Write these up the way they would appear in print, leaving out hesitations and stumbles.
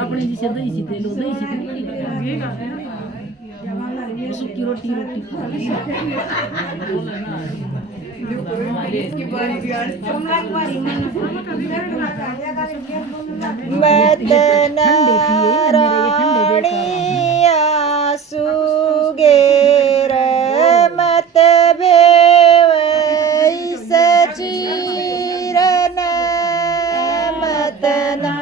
આપણે જે છે દહીં છે તેલો દહીં છે સુકી રોટી રાણીયા સુગેર મત ભેવઈ સચીરન મતના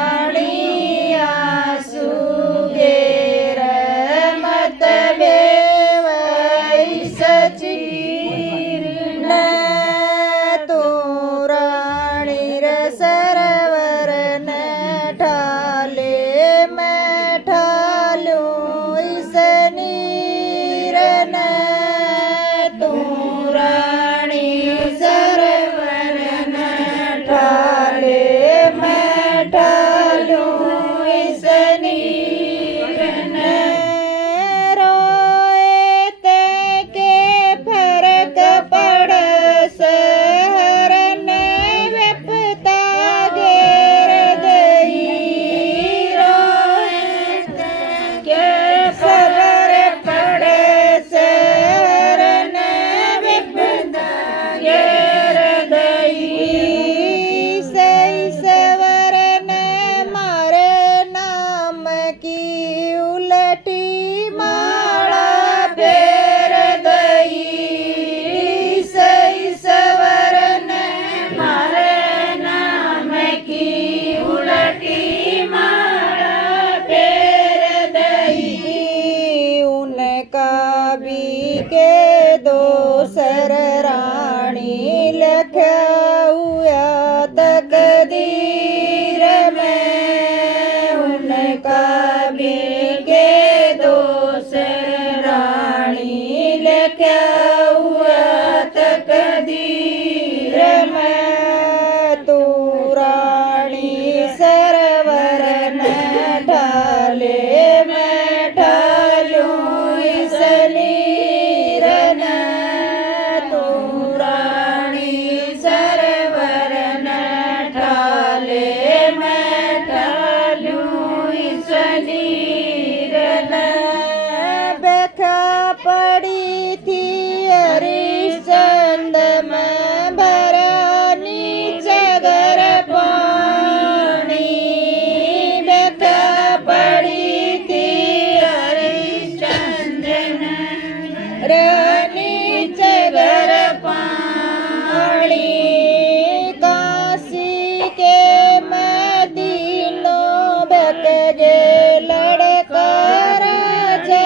રાણીયા સુગેર મત ભેવઈ સચીરન તું રાણી રસરવર ને ઠાલે મેં ઠાલ્યું ઈસનીર ને તું રાણી સરોવર ને ઠાલે મેં ઠાલ્યું ઈસનીર ને રોએ તે કે ફરક પડશે હરને વેપતા ઘેર ગઈ રોએ તે કે ખબર પડશે હરને વેપતા ઘેર ગઈ સઈ સવરને મારે નામ કી ઉલટી માળા ફેર દઈ સઈ સવરને મારે નામ કી ઉલટી માળા ફેર દઈ ઉનકા भी के दोसर रानी लख्या हुआ तकदीर में उनका भी के दोसर रानी लख्या हुआ तकदीर में तू रानी सरवर न ढाले मैं ढालूं इसलीर न तू रानी सरवर न ढाले मैं ढालूं इसलीर न बेखा पड़ी थी हरिश्चंद में भरानी चगर पानी बेखा पड़ी थी हरिश्चंद में रानी चगर पानी काशी के मदीनों बक गे लड़का राजा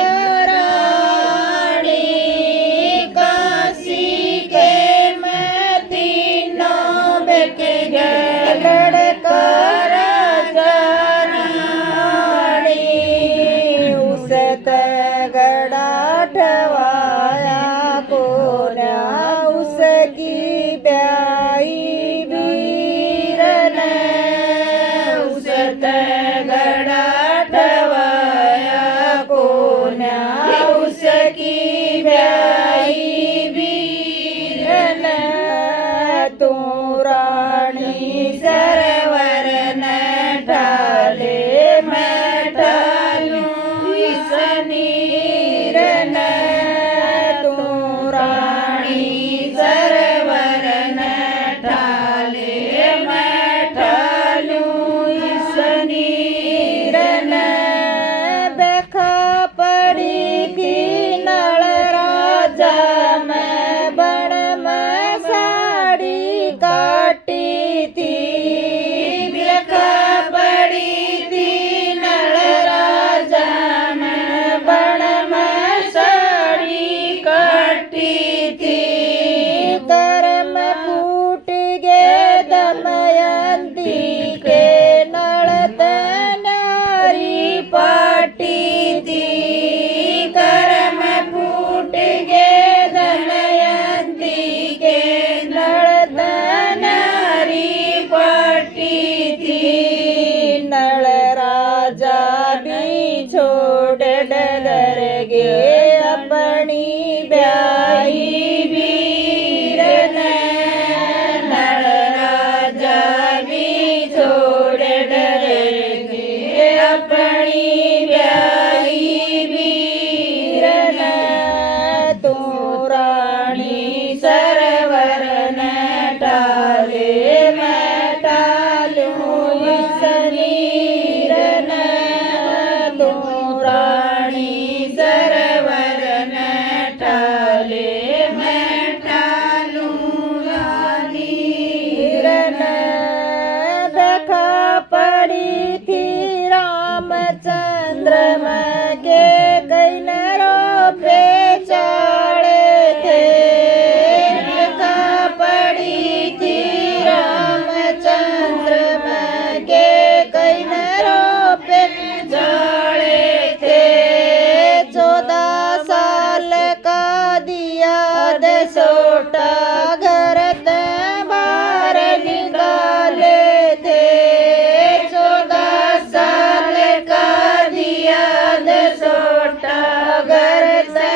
रानी काशी के मदीनों बक गे लड़का राजा रानी उस तगड़ा ठवाया कोना उसकी ब्याई वीर ने उस तगड़ा ठवाया कोना उसकी ब्याई वीर ने तू रानी सरवर न ढाले मैं ढालूं इसनीर न तू रानी सरवर न ढाले मैं ढालूं इसनीर न बेखा पड़ी की नल राजा मैं बण में साड़ी काटी थी बेखा पड़ी थी नल राजा मैं बण में साड़ी काटी थी कर्म फूट गया ठाले मैं ठालूं इस नीर न तू रानी सरवर न ठाले मैं ठालूं नीर न देखा पड़ी थी रामचंद्र में के कई नरों पे चढ़े थे देखा पड़ी थी रामचंद्र में के कई नरों पे चढ़े थे 14 साल का दिया दसोटा घर ते बाहर निकाले थे 14 साल का दिया दसोटा घर से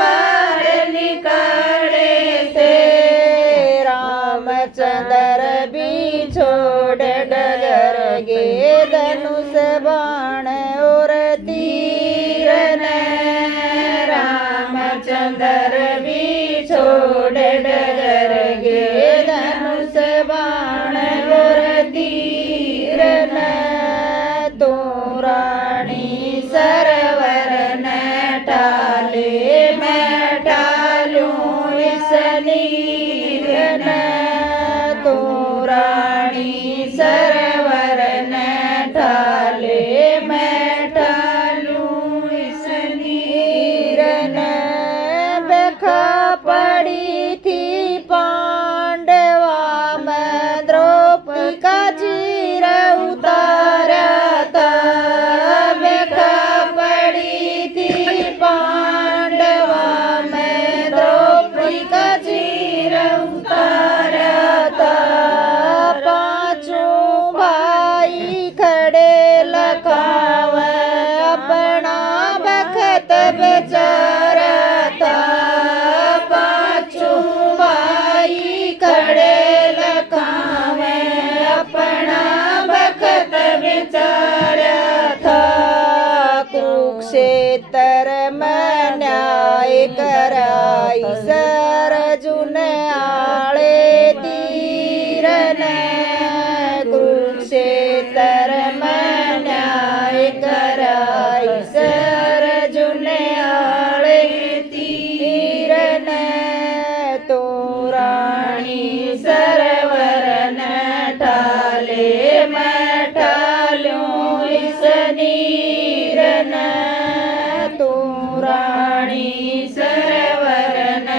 बाहर निकाले थे रामचंद्र भी छोड़ डगर गे धनुष बाण और तीर न रामचंद्र भी छोड़ डगर गे धनुष बाण और तीर न तू रानी सरवर न ठाले मैं ठालूं इस नीर न तू रानी सरवर न ठाले मैं ठालूं इस नीर न बखा पड़ी थी पांडवा में द्रौपदी का चीर उतारा था बखा पड़ी थी पांडवा में द्रौपदी का चीर उतारा था पांचों भाई खड़े लखावे अपना बखत बेचारा था पांचों भाई खड़े लखावे अपना बखत बेचारा था कुरुक्षेत्र में न्याय कराई सरजुन आले तीर न कुरुक्षेत्र में न्याय कराई सरजुन आले तीर न तो रानी सरवर न ठाले मैं ठालूं इस नीर न तू रानी सरवर न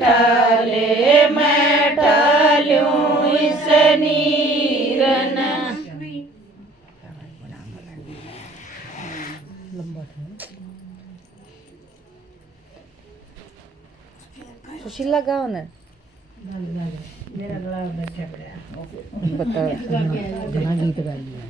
ठाले मैं ठालूं इस नीर न सुशीला गाओ ना मेरा गला बैठा पड़ा बताओ गला गीत गा लिया